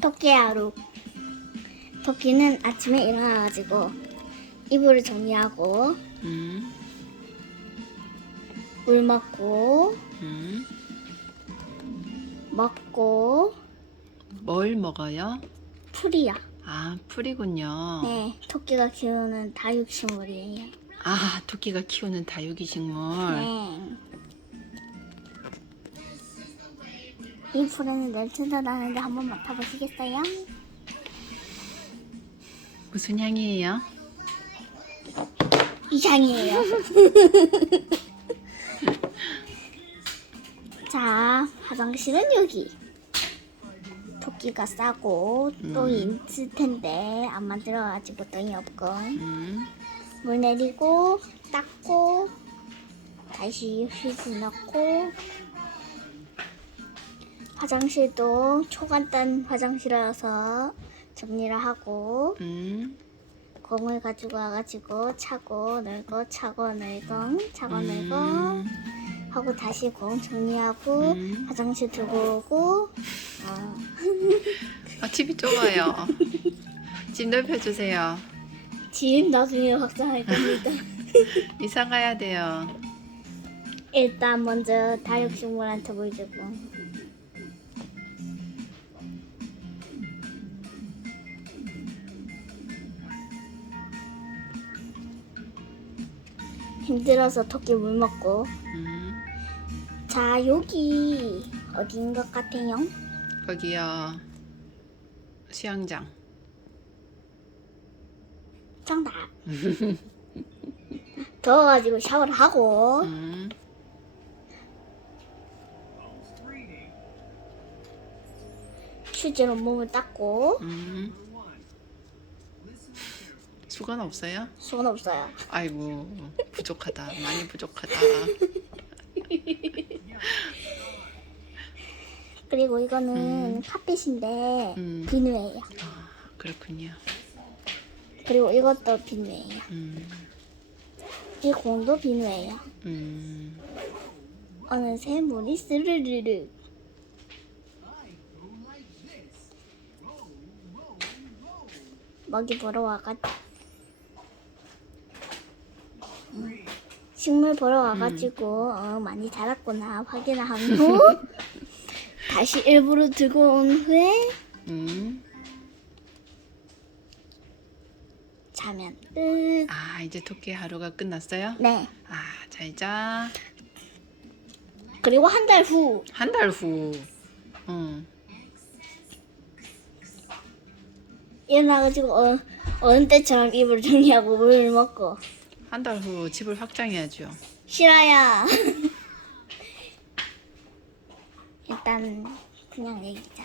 토끼 하루. 토끼는 아침에 일어나가지고 이불을 정리하고 음, 물 먹고 음. 먹고 뭘 먹어요? 풀이야. 아, 풀이군요. 네, 토끼가 키우는 다육식물이에요. 아, 토끼가 키우는 다육이 식물. 네. 이 풀에는 냄새가 나는데 한번 맡아보시겠어요? 무슨 향이에요? 이 향이에요. 자, 화장실은 여기. 토끼가 싸고 또 음. 있을 텐데 안 만들어가지고 돈이 없고 음, 물 내리고 닦고 다시 휴지 넣고 화장실도 초간단 화장실이라서 정리를 하고 음, 공을 가지고 와가지고 차고 널고 차고 널고 차고 음, 하고 다시 공 정리하고 음. 화장실 두고 오고 어, 아, 집이 좁아요. 집 넓혀주세요. 집 나중에 확장할 겁니다. 이사 가야 돼요. 일단 먼저 다육식물한테 물 주고 힘들어서 토끼 물 먹고 음, 자 여기 어디인 것 같아요? 거기요. 수영장. 정답 더워가지고 샤워를 하고 음, 휴지로 몸을 닦고 음. 수건 없어요? 수건 없어요 아이고, 부족하다. 많이 부족하다. 그리고 이거는 카펫인데 음. 비누예요 아, 그렇군요. 그리고 이것도 비누예요 음, 이 공도 비누예요 음. 어느새 물이 스르르르 먹이 보러 와가지고 식물 보러 와가지고 어, 많이 자랐구나 확인을 한후 다시 일부러 들고 온 후에 음. 자면 끝. 아, 이제 토끼 하루가 끝났어요? 네. 아, 잘 자. 그리고 한 달 후 한 달 후. 응. 일어나가지고 어, 어느 때처럼 이불 정리하고 물 먹고 한 달 후 집을 확장해야죠. 싫어요. 일단 그냥 얘기자.